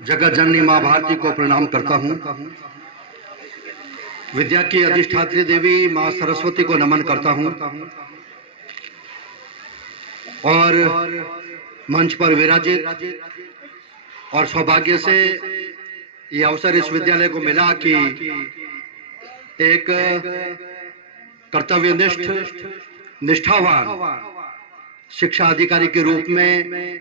जगत जननी माँ भारती को प्रणाम करता हूँ। विद्या की अधिष्ठात्री देवी माँ सरस्वती को नमन करता हूँ और मंच पर विराजित और सौभाग्य से ये अवसर इस विद्यालय को मिला कि एक कर्तव्यनिष्ठ निष्ठावान शिक्षा अधिकारी के रूप में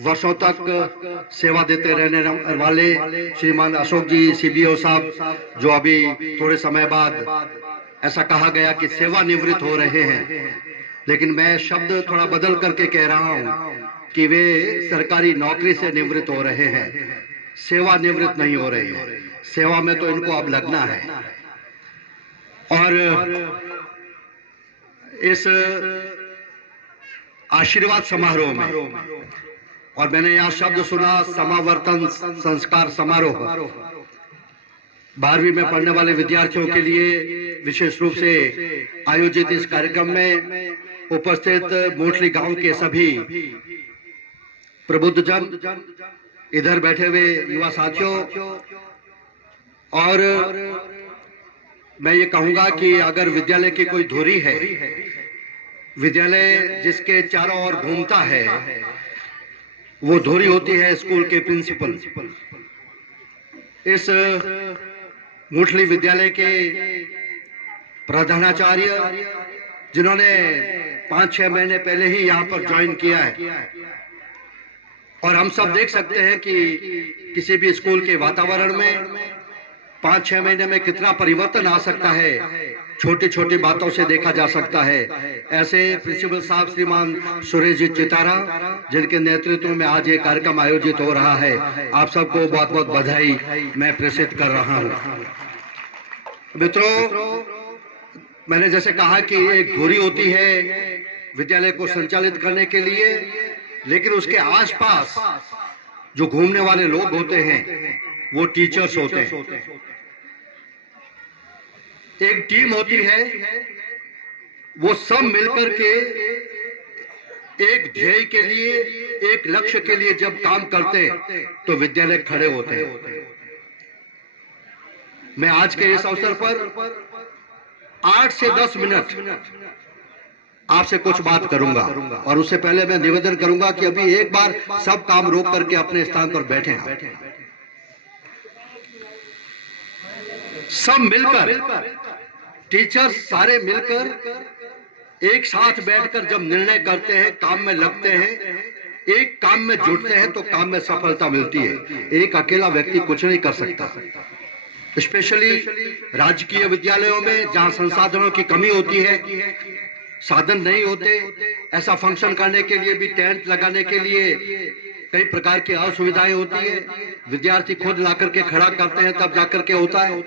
वर्षों तक सेवा देते रहने वाले श्रीमान अशोक जी सीबीओ साहब, जो अभी थोड़े समय बाद ऐसा कहा गया कि सेवानिवृत्त हो रहे हैं, लेकिन मैं शब्द थोड़ा बदल करके कह रहा हूं कि वे सरकारी नौकरी से निवृत्त हो रहे हैं, सेवानिवृत्त नहीं हो रहे हैं। सेवा में तो इनको अब लगना है। और इस आशीर्वाद समारोह में, और मैंने यहाँ शब्द सुना समावर्तन संस्कार समारोह, 12वीं में पढ़ने वाले विद्यार्थियों के लिए विशेष रूप से आयोजित इस कार्यक्रम में उपस्थित मोटली गांव के सभी प्रबुद्धजन, इधर बैठे हुए युवा साथियों, और मैं ये कहूंगा कि अगर विद्यालय की कोई धुरी है, विद्यालय जिसके चारों ओर घूमता है, वो धुरी होती है स्कूल के प्रिंसिपल। इस मुठली विद्यालय के प्रधानाचार्य, जिन्होंने 5-6 महीने पहले ही यहाँ पर ज्वाइन किया है, और हम सब देख सकते हैं कि किसी भी स्कूल के वातावरण में 5-6 महीने में कितना परिवर्तन आ सकता है, छोटी छोटी बातों से देखा जा सकता है। ऐसे प्रिंसिपल साहब श्रीमान सुरेश जी चितारा, जिनके नेतृत्व में आज ये कार्यक्रम आयोजित हो रहा है, आप सबको बहुत बहुत बधाई मैं प्रेषित कर रहा हूँ। मित्रों, मैंने जैसे कहा कि एक धुरी होती है विद्यालय को संचालित करने के लिए, लेकिन उसके आसपास जो घूमने वाले लोग होते हैं वो टीचर्स होते हैं। एक टीम होती है, वो सब मिलकर के एक ध्येय के लिए, एक लक्ष्य के लिए जब काम करते हैं तो विद्यालय खड़े होते हैं। मैं आज के इस अवसर पर 8 से 10 मिनट आपसे कुछ बात करूंगा, और उससे पहले मैं निवेदन करूंगा कि अभी एक बार सब काम रोक करके अपने स्थान पर बैठे हैं। सब मिलकर, टीचर्स सारे मिलकर एक साथ बैठकर जब निर्णय करते हैं, काम में लगते हैं, एक काम में जुटते हैं, तो काम में सफलता मिलती है। एक अकेला व्यक्ति कुछ नहीं कर सकता। स्पेशली राजकीय विद्यालयों में जहां संसाधनों की कमी होती है, साधन नहीं होते, ऐसा फंक्शन करने के लिए भी, टेंट लगाने के लिए कई प्रकार की असुविधाएं होती है, विद्यार्थी खुद ला करके खड़ा करते हैं तब जाकर के होता है।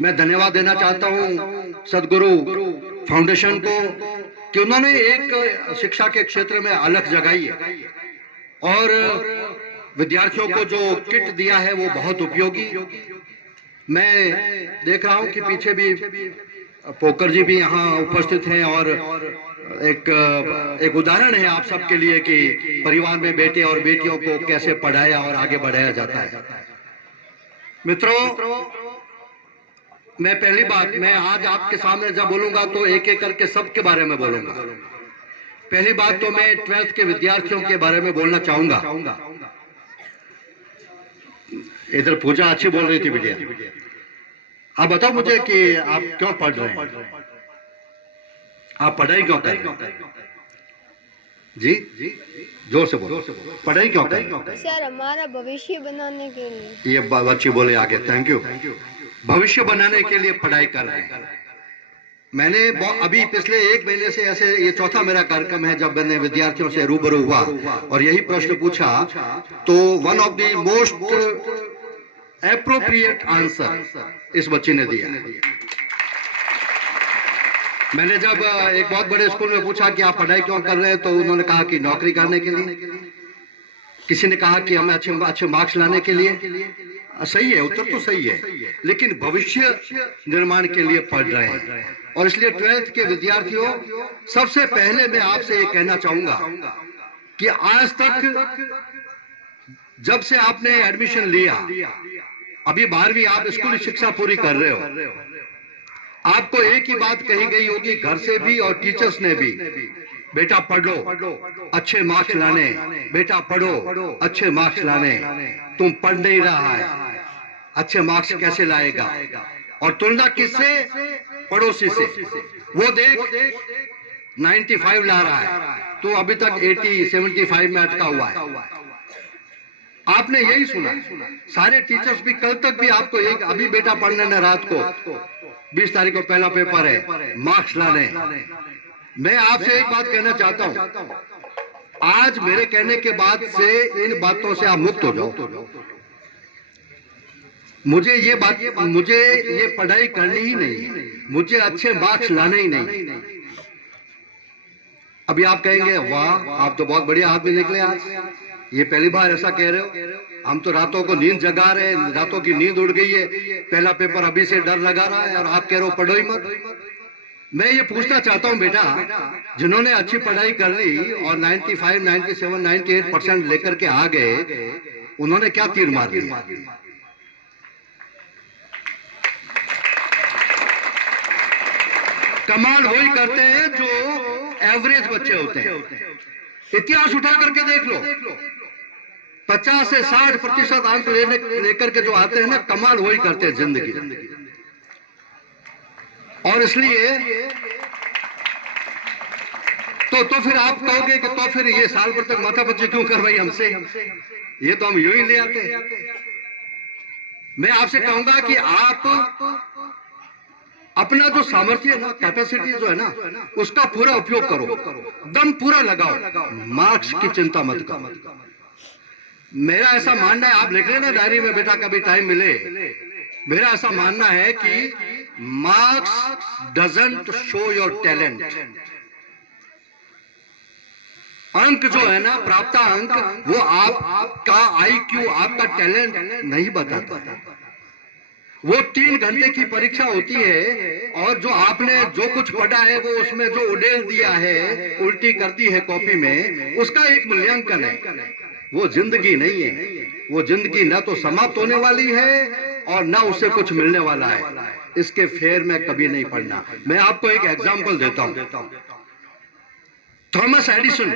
मैं धन्यवाद देना चाहता हूं सदगुरु फाउंडेशन को कि उन्होंने एक शिक्षा के क्षेत्र में अलग जगाई है, और विद्यार्थियों को जो किट दिया है वो बहुत उपयोगी। मैं देख रहा हूं कि पीछे भी पोकर जी भी यहाँ उपस्थित हैं, और एक उदाहरण है आप सबके लिए कि परिवार में बेटे और बेटियों को कैसे पढ़ाया और आगे बढ़ाया जाता है। मित्रों, मैं पहली बात, मैं आज आपके सामने जब बोलूंगा तो एक एक करके सबके बारे में बोलूंगा। पहली बात तो मैं 12th के विद्यार्थियों के बारे में बोलना चाहूंगा। इधर पूजा अच्छी बोल रही थी बिटिया। आप बताओ मुझे कि आप क्यों पढ़ रहे हैं, आप पढ़ाई क्यों कर रहे हैं? जी जोर से बोलो, पढ़ाई क्यों कर रहे हैं? सर, हमारा भविष्य बनाने के लिए। ये बच्ची बोले आगे, थैंक यू। भविष्य बनाने के लिए पढ़ाई कर रहे हैं। मैंने अभी पिछले 1 महीने से, ऐसे ये चौथा मेरा कार्यक्रम है जब मैंने विद्यार्थियों से रूबरू हुआ और यही प्रश्न पूछा, तो one of the most appropriate answer इस बच्ची ने दिया। मैंने जब एक बहुत बड़े स्कूल में पूछा कि आप पढ़ाई क्यों कर रहे हैं, तो उन्होंने कहा कि नौकरी करने के लिए। किसी ने कहा कि हमें अच्छे मार्क्स लाने के लिए। सही है, उत्तर तो सही है, लेकिन भविष्य निर्माण के लिए पढ़ रहे हैं। और इसलिए 12th के विद्यार्थियों, सबसे पहले मैं आपसे ये कहना चाहूंगा कि आज तक जब से आपने एडमिशन लिया, अभी 12वीं आप स्कूली शिक्षा पूरी कर रहे हो, आपको एक ही बात कही गई होगी घर से भी और टीचर्स ने भी, बेटा पढ़ो, अच्छे मार्क्स लाने, बेटा पढ़ो, अच्छे मार्क्स लाने। तुम पढ़ नहीं रहा है, अच्छे मार्क्स कैसे लाएगा? और तुलना किससे? पड़ोसी से। वो देख 95 ला रहा है, तो अभी तक 80 75 में अटका हुआ है। आपने यही सुना, सारे टीचर्स भी कल तक भी आपको एक, अभी बेटा पढ़ने न, रात को 20 तारीख को पहला पेपर है, मार्क्स लाने। मैं आपसे एक बात कहना चाहता हूं, आज मेरे कहने के बाद से इन बातों से आप मुक्त हो जाओ। मुझे ये पढ़ाई करनी ही नहीं, मुझे अच्छे मार्क्स लाने ही नहीं। अभी आप कहेंगे वाह, आप तो बहुत बढ़िया आदमी निकले आज, ये पहली बार ऐसा कह रहे हो। हम तो रातों को नींद जगा रहे हैं, रातों की नींद उड़ गई है, पहला पेपर अभी से डर लगा रहा है और आप कह रहे हो पढ़ो ही मत। मैं ये पूछना चाहता हूं बेटा, जिन्होंने अच्छी पढ़ाई कर ली और 95, 97, 98% लेकर के आ गए, उन्होंने क्या तीर मार दिया? कमाल वही करते हैं जो एवरेज बच्चे होते हैं। इतिहास उठा करके देख लो, 50 से 60% अंक लेकर के जो आते हैं ना, कमाल वही करते हैं जिंदगी। और इसलिए तो फिर आप कहोगे कि तो फिर ये साल भर तक माथापच्ची क्यों करवाई हमसे, ये तो हम यूं ही ले आते। मैं आपसे कहूंगा कि आप अपना जो सामर्थ्य है ना, कैपेसिटी जो है ना, उसका पूरा उपयोग करो, दम पूरा लगाओ, मार्क्स की चिंता मत करो। मेरा ऐसा मानना है, आप लिख लेना डायरी में बेटा कभी टाइम मिले, मेरा ऐसा मानना है कि marks doesn't show your talent. अंक जो है ना, प्राप्त अंक, वो आपका IQ, आपका टैलेंट नहीं बताता। वो 3 घंटे की परीक्षा होती है और जो आपने जो कुछ पढ़ा है वो उसमें जो उड़ेल दिया है, उल्टी कर दी है कॉपी में, उसका एक मूल्यांकन है। वो जिंदगी नहीं है। वो जिंदगी ना तो समाप्त होने वाली है और ना उससे कुछ मिलने वाला है। इसके फेर में कभी नहीं पढ़ना। मैं आपको एक एग्जांपल देता हूं। थॉमस एडिसन,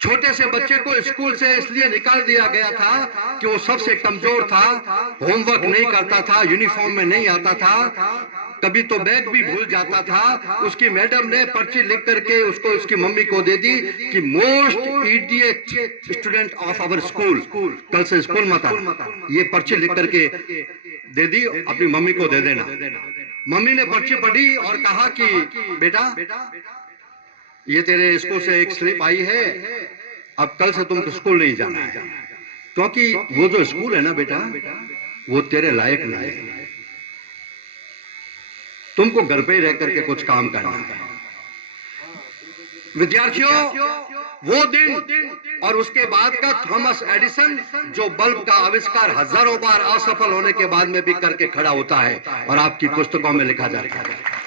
छोटे से बच्चे को स्कूल से इसलिए निकाल दिया गया था कि वो सबसे कमजोर था, होमवर्क नहीं करता था, यूनिफॉर्म में नहीं आता था, कभी तो बैग भी भूल जाता था। उसकी मैडम ने पर्ची लिख करके उसको उसकी मम्मी को दे दी कि most idiot student of our school, कल से स्कूल मत आ। ये पर्ची लिख करके दे दी, अपनी मम्मी को दे देना। मम्मी ने पर्ची पढ़ी और कहा कि बेटा ये तेरे स्कूल से एक स्लिप आई है, अब कल से तुमको स्कूल नहीं जाना है, क्योंकि वो जो स्कूल है ना बेटा, वो तेरे लायक नहीं है, तुमको घर पे ही रह करके कुछ काम करना है। विद्यार्थियों, वो दिन और उसके बाद का थॉमस एडिसन, जो बल्ब का आविष्कार हजारों बार असफल होने के बाद में भी करके खड़ा होता है और आपकी पुस्तकों में लिखा जाता है।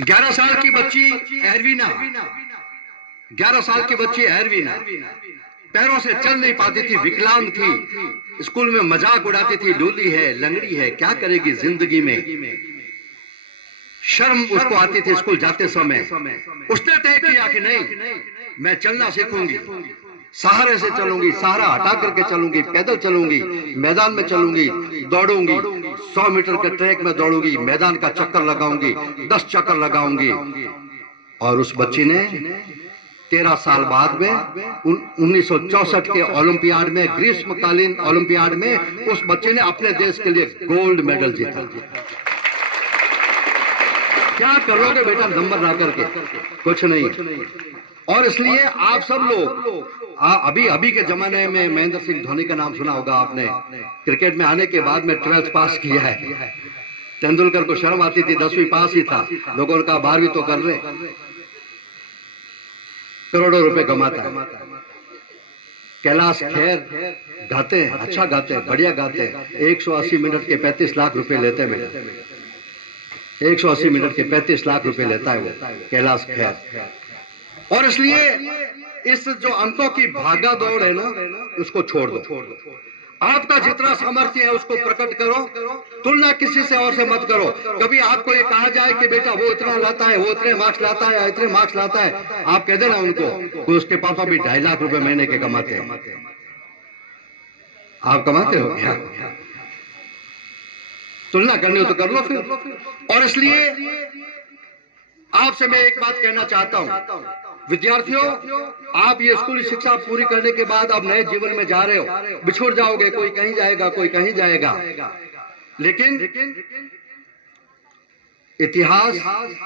11 साल की बच्ची एरवीना, 11 साल की बच्ची एरवीना पैरों से चल नहीं पाती थी, विकलांग थी, स्कूल में मजाक उड़ाती थी, लूली है, लंगड़ी है, क्या करेगी जिंदगी में। शर्म उसको आती थी स्कूल जाते समय। उसने तय किया कि नहीं, मैं चलना सीखूंगी, सहारे से चलूंगी, सहारा हटा करके चलूंगी, पैदल चलूंगी, मैदान में चलूंगी, दौड़ूंगी, 100 मीटर के ट्रैक में दौड़ूंगी, मैदान का चक्कर लगाऊंगी, 10 चक्कर लगाऊंगी। और उस बच्ची ने 13 साल बाद में 1964 के ओलंपियाड में, ग्रीष्मकालीन ओलंपियाड में, उस बच्चे ने अपने देश के लिए गोल्ड मेडल जीता। क्या करोगे बेटा नंबर ला करके? कुछ नहीं। और इसलिए आप सब लोग, अभी के जमाने में महेंद्र सिंह धोनी का नाम सुना होगा आपने, क्रिकेट में आने के बाद में 12th पास किया है। तेंदुलकर को शर्म आती थी, 10वीं पास ही था, लोगों ने कहा 12वीं तो कर रहे। करोड़ों रुपए कमाता है। कैलाश खेर गाते हैं, अच्छा गाते हैं, बढ़िया गाते हैं, 180 मिनट के 35 लाख रुपए लेते हैं बेटा, 180 मिनट के 35 लाख रुपए लेता है वो कैलाश खेर। और इसलिए इस जो अंकों की भागा दौड़ है ना, उसको छोड़ दो। आपका जितना सामर्थ्य है उसको प्रकट करो, तुलना किसी से और से मत करो। कभी आपको ये कहा जाए कि बेटा वो इतना लाता है, वो इतने मार्क्स लाता है या इतने मार्क्स लाता है, आप कह देना उनको कि उसके पापा भी 2.5 लाख रुपए महीने के कमाते हैं। आप कमाते हो क्या? तुलना करनी हो तो कर लो फिर। और इसलिए आपसे मैं एक बात कहना चाहता हूं, विद्यार्थियों, आप ये स्कूली शिक्षा पूरी करने के बाद अब नए जीवन में जा रहे हो, बिछुड़ जाओगे, कोई कहीं जाएगा, कोई कहीं जाएगा, लेकिन इतिहास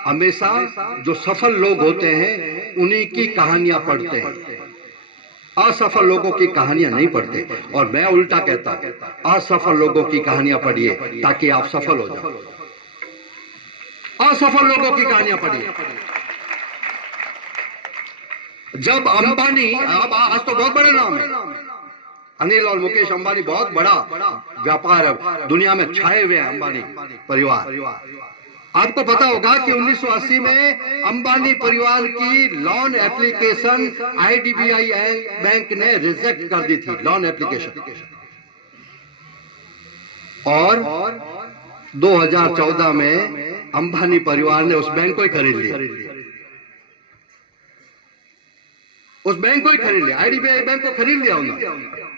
हमेशा जो सफल लोग होते हैं उन्हीं की कहानियां पढ़ते हैं, असफल लोगों की कहानियां नहीं पढ़ते। और मैं उल्टा कहता हूं, असफल लोगों की कहानियां पढ़िए ताकि आप सफल हो जाओ। असफल लोगों की कहानियां पढ़िए। जब अंबानी, अब आज तो बहुत बड़े नाम है, अनिल और मुकेश अंबानी बहुत बड़ा व्यापार है, दुनिया में छाए हुए हैं अंबानी परिवार। आपको पता होगा कि 1980 में अंबानी परिवार की लोन एप्लीकेशन आईडीबीआई बैंक ने रिजेक्ट कर दी थी, लोन एप्लीकेशन। और 2014 में अंबानी परिवार ने उस बैंक को ही खरीद लिया, उस बैंक को ही खरीद लिया, आईडीबीआई बैंक को खरीद लिया उन्होंने।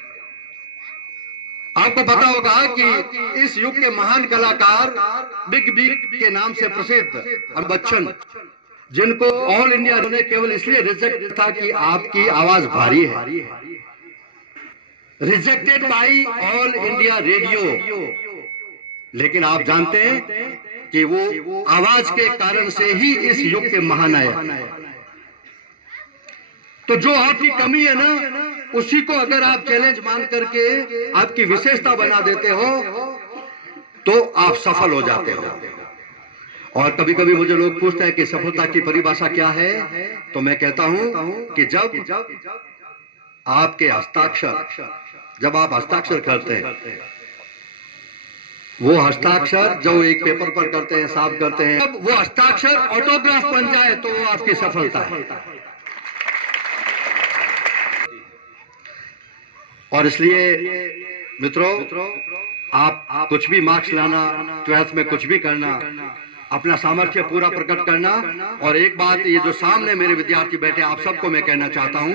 आपको पता होगा कि इस युग के महान कलाकार बिग बी के नाम से प्रसिद्ध अमिताभ बच्चन, जिनको ऑल इंडिया ने केवल इसलिए रिजेक्ट था कि आपकी आवाज भारी है, rejected by all India radio. लेकिन आप जानते हैं कि वो आवाज के कारण से ही इस युग के महान आए। तो जो आपकी कमी है ना, उसी को अगर आप चैलेंज मान करके आपकी विशेषता बना देते हो तो आप सफल हो जाते हो। और कभी कभी मुझे लोग पूछते हैं कि सफलता की परिभाषा क्या है, तो मैं कहता हूं कि जब आपके हस्ताक्षर, जब आप हस्ताक्षर करते हैं, वो हस्ताक्षर जो एक पेपर पर करते हैं, साफ करते हैं, जब वो हस्ताक्षर ऑटोग्राफ बन जाए तो वो आपकी सफलता है। और इसलिए मित्रों, आप कुछ भी मार्क्स लाना, 12th में कुछ भी करना, अपना सामर्थ्य पूरा प्रकट करना। और एक बात, ये जो सामने मेरे विद्यार्थी बैठे, आप सबको मैं कहना चाहता हूं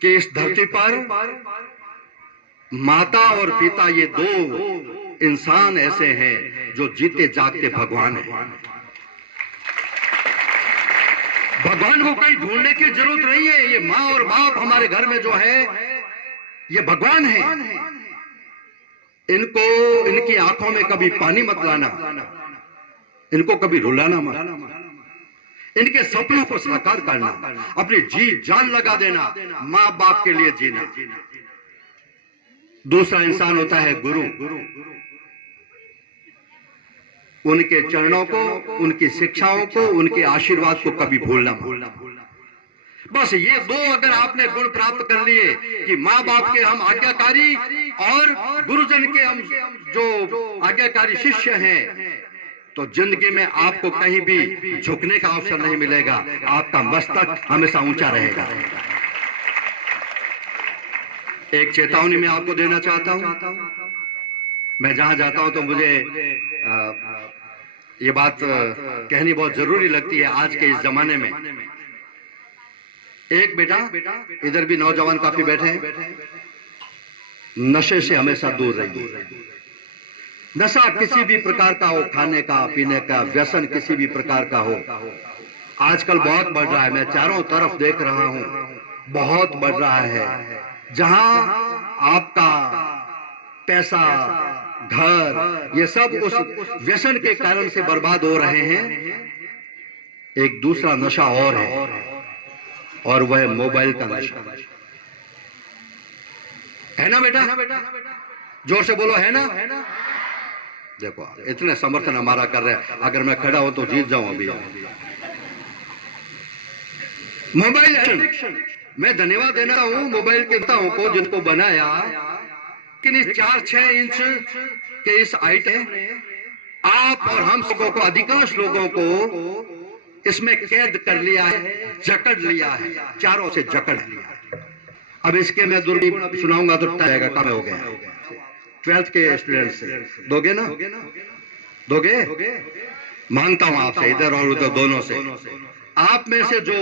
कि इस धरती पर माता और पिता, ये दो इंसान ऐसे हैं जो जीते जागते भगवान हैं। भगवान को कहीं ढूंढने की जरूरत नहीं है। ये माँ और बाप हमारे घर में जो है, ये भगवान है। इनको, इनकी आंखों में कभी पानी मत लाना, इनको कभी रुलाना मत, इनके सपनों को साकार करना, अपनी जी जान लगा देना, माँ बाप के लिए जीना। दूसरा इंसान होता है गुरु। उनके चरणों को, उनकी शिक्षाओं को, उनके आशीर्वाद को कभी भूलना मत। बस ये दो अगर आपने गुण प्राप्त कर लिए कि माँ बाप के हम आज्ञाकारी और गुरुजन के हम जो आज्ञाकारी शिष्य हैं, तो जिंदगी में आपको कहीं भी झुकने का अवसर नहीं मिलेगा। आपका मस्तक हमेशा ऊंचा रहेगा। एक चेतावनी मैं आपको देना चाहता हूं। मैं जहां जाता हूं तो मुझे ये बात कहनी बहुत जरूरी लगती है आज के इस जमाने में। एक बेटा, इधर भी नौजवान काफी बैठे हैं, नशे से हमेशा दूर रहिए। नशा किसी भी प्रकार का हो, खाने का, पीने का, व्यसन किसी भी प्रकार का हो, आजकल बहुत बढ़ रहा है। मैं चारों तरफ देख रहा हूं, बहुत बढ़ रहा है। जहां आपका पैसा, घर, ये सब उस व्यसन के कारण से बर्बाद हो रहे हैं। एक दूसरा नशा और है, और वह मोबाइल का नशा है ना बेटा? जोर से बोलो, है ना? देखो इतने समर्थन हमारा कर रहे हैं, अगर मैं खड़ा हूं तो जीत जाऊं अभी। मोबाइल एडिक्शन, मैं धन्यवाद देना हूं मोबाइल के नेताओं को जिनको बनाया, कि इस 4-6 इंच के इस आइटम आप और हम सबों को, अधिकांश लोगों को इसमें कैद कर लिया है। जकड़ लिया है, चारों से जकड़ लिया। अब इसके मैं दुर्गुण सुनाऊंगा तो टाइम कम हो गया। 12th के स्टूडेंट से दोगे ना? दोगे? मांगता हूं आपसे, इधर और उधर दोनों से। आप में से जो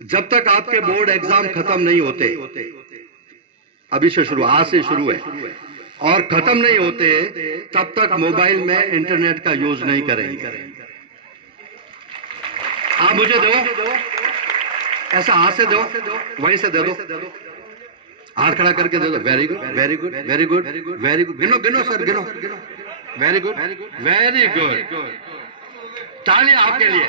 जब तक आपके बोर्ड एग्जाम खत्म नहीं होते, अभी से शुरू, आज से शुरू है और खत्म नहीं होते, तब तक मोबाइल में इंटरनेट का यूज नहीं करेंगे। आप मुझे दो, ऐसा हाथ से दो, वहीं से दे दो, हाथ खड़ा करके दे दो। Very good, very good, very good, very good. गिनो गिनो सर, गिनो। Very good, very good. तालियां आपके लिए।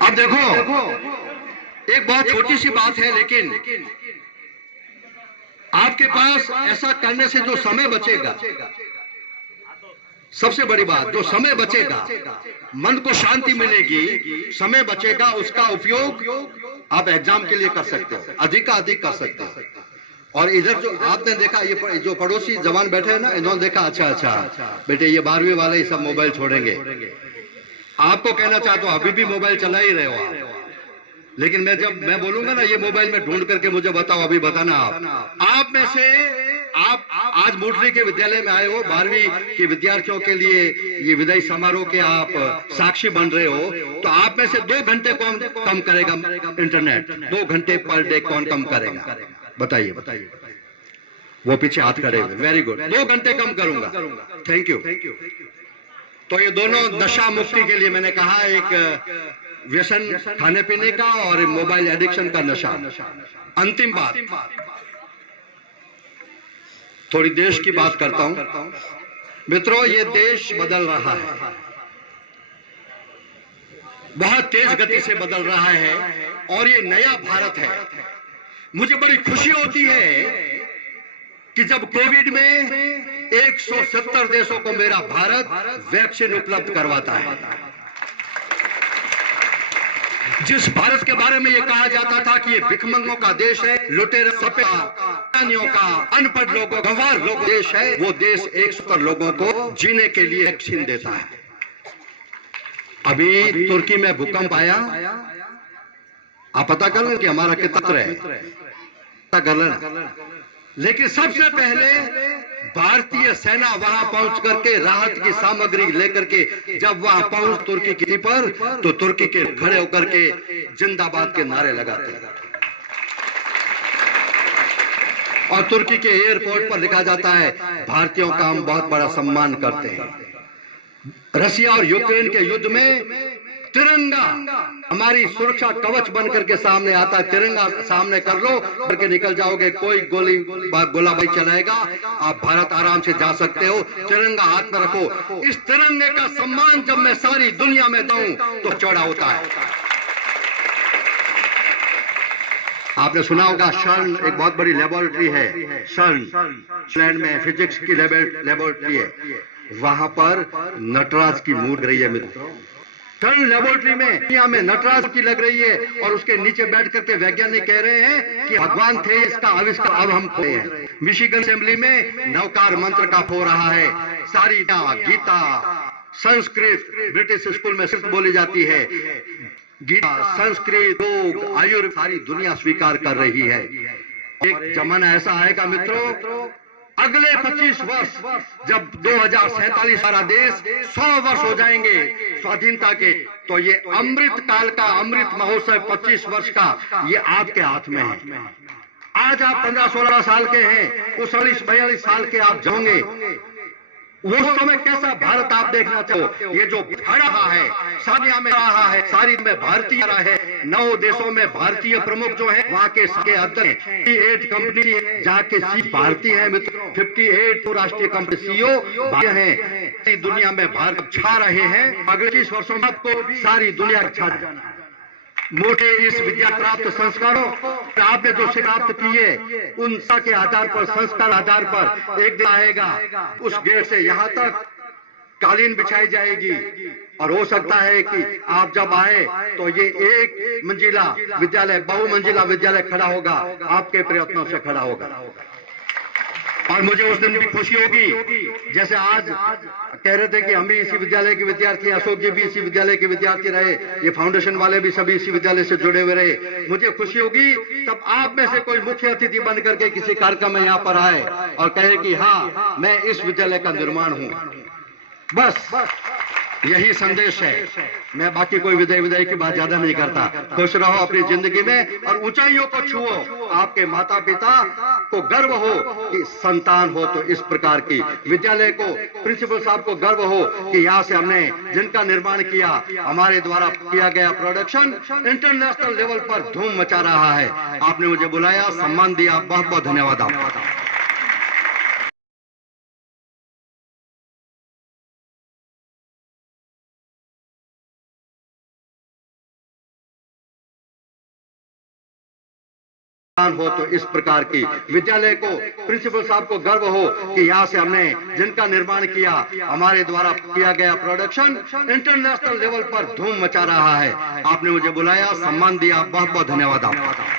अब देखो, एक बहुत छोटी सी बात है, लेकिन आपके पास ऐसा करने से जो समय बचेगा, सबसे बड़ी बात, जो समय बचेगा, मन को शांति मिलेगी, समय बचेगा, उसका उपयोग आप एग्जाम के लिए कर सकते हो, अधिक कर सकते हो। और इधर जो आपने देखा, ये जो पड़ोसी जवान बैठे हैं ना, इन्होंने देखा अच्छा बेटे ये 12वीं वाले ही सब मोबाइल छोड़ेंगे। आपको कहना चाहता हूं, अभी भी मोबाइल चला ही रहे हो आप, लेकिन मैं बोलूंगा ना ये मोबाइल में ढूंढ करके मुझे बताओ, अभी बताना आप में से आप आज मोटरी के विद्यालय में आए हो, 12वीं के विद्यार्थियों के लिए ये विदाई समारोह के आप साक्षी बन रहे हो, तो आप में से 2 घंटे कौन कम करेगा इंटरनेट? 2 घंटे पर डे कौन कम करेगा? बताइए। वो पीछे हाथ खड़े हुए। वेरी गुड, 2 घंटे कम करूंगा। Thank you. तो ये दोनों नशा मुक्ति के लिए मैंने कहा, एक व्यसन खाने पीने का और मोबाइल एडिक्शन का नशा। अंतिम बात, थोड़ी देश की बात करता हूं। मित्रों, ये देश बदल रहा है, बहुत तेज गति से बदल रहा है और ये नया भारत है। मुझे बड़ी खुशी होती है कि जब कोविड में 170 देशों को मेरा भारत वैक्सीन उपलब्ध करवाता है। जिस भारत के बारे में ये कहा जाता था कि ये भिखमंगों का देश है, लुटेरों, सपेरानियों का, अनपढ़ लोगों, गंवार लोगों का देश है, वो देश 170 लोगों को जीने के लिए वैक्सीन देता है। अभी तुर्की में भूकंप आया, आप पता कर लें कि हमारा कितना है, पता कर लेना। लेकिन सबसे पहले भारतीय सेना वहां पहुंच करके राहत की सामग्री लेकर के जब वहां पहुंच तुर्की की पर, तो तुर्की के खड़े होकर के जिंदाबाद के नारे लगाते हैं। और तुर्की के एयरपोर्ट पर लिखा जाता है, भारतीयों का हम बहुत बड़ा सम्मान करते हैं। रशिया और यूक्रेन के युद्ध में तिरंगा हमारी सुरक्षा कवच बनकर के सामने आता है। तिरंगा सामने कर लो, करके निकल जाओगे, कोई गोलाबारी चलाएगा, आप भारत आराम से जा सकते हो। तिरंगा हाथ में रखो। इस तिरंगे का सम्मान जब मैं सारी दुनिया में दूं तो चौड़ा होता है। आपने सुना होगा, शर्न एक बहुत बड़ी लेबोरेटरी है, शर्न इंग्लैंड में फिजिक्स की लेबोरेटरी है, वहां पर नटराज की मूर्ति रही है। मित्रों, शर्न लेबोरेटरी में दुनिया में नटराज की लग रही है और उसके नीचे बैठ करके वैज्ञानिक कह रहे हैं कि भगवान थे, इसका आविष्कार अब हम खोए हैं। मिशिगन असेंबली में नवकार मंत्र का हो रहा है। सारी गीता, संस्कृत, ब्रिटिश स्कूल में सिर्फ बोली जाती है, गीता, संस्कृत, योग, आयुर्वेद सारी दुनिया स्वीकार कर रही है। एक जमाना ऐसा आएगा मित्रों, अगले 25 वर्ष, जब 2047 सारा देश 100 वर्ष हो जाएंगे स्वाधीनता के, तो ये अमृत काल का अमृत महोत्सव 25 वर्ष का ये आपके हाथ में है। आज आप 15-16 साल के हैं, 39-42 साल के आप जाओगे, वो समय कैसा भारत आप देखना चाहो। ये जो खड़ा है, सानिया में रहा है, सारी में भारतीय रहा है, 9 देशों में भारतीय प्रमुख जो है, वहां के अध्यक्ष 58 कंपनी जहाँ के सी भारतीय है मित्रों, 58 राष्ट्रीय कंपनी सीईओ है। दुनिया में भारत छा रहे हैं। अगले 20 वर्षों में आपको सारी दुनिया छा जाना। मोटे इस विद्या प्राप्त संस्कारों आपने जो प्राप्त किए, उन के आधार पर, संस्कार आधार पर एक दिन आएगा, उस गेट से यहाँ तक कालीन बिछाई जाएगी और हो सकता है कि आप जब आए तो ये 1 मंजिला विद्यालय, बहुमंजिला विद्यालय खड़ा होगा, आपके प्रयत्नों से खड़ा होगा। और मुझे उस दिन भी खुशी होगी, जैसे आज कह रहे थे कि हम भी इसी विद्यालय के विद्यार्थी, अशोक जी भी इसी विद्यालय के विद्यार्थी रहे, ये फाउंडेशन वाले भी सभी इसी विद्यालय से जुड़े हुए रहे। मुझे खुशी होगी तब आप में से कोई मुख्य अतिथि बन करके किसी कार्यक्रम में यहाँ पर आए और कहे कि हाँ, मैं इस विद्यालय का निर्माण हूं। बस यही संदेश है। मैं बाकी कोई विदाई की बात ज्यादा नहीं करता। खुश रहो अपनी जिंदगी में और ऊंचाइयों को छुओ। आपके माता पिता को गर्व हो कि संतान हो तो इस प्रकार की, विद्यालय को, प्रिंसिपल साहब को गर्व हो कि यहाँ से हमने जिनका निर्माण किया, हमारे द्वारा किया गया प्रोडक्शन इंटरनेशनल लेवल पर धूम मचा रहा है। आपने मुझे बुलाया, सम्मान दिया, बहुत बहुत धन्यवाद आपका। हो तो इस प्रकार की, विद्यालय को, प्रिंसिपल साहब को गर्व हो कि यहाँ से हमने जिनका निर्माण किया, हमारे द्वारा किया गया प्रोडक्शन इंटरनेशनल लेवल पर धूम मचा रहा है। आपने मुझे बुलाया, सम्मान दिया, बहुत बहुत धन्यवाद आपका।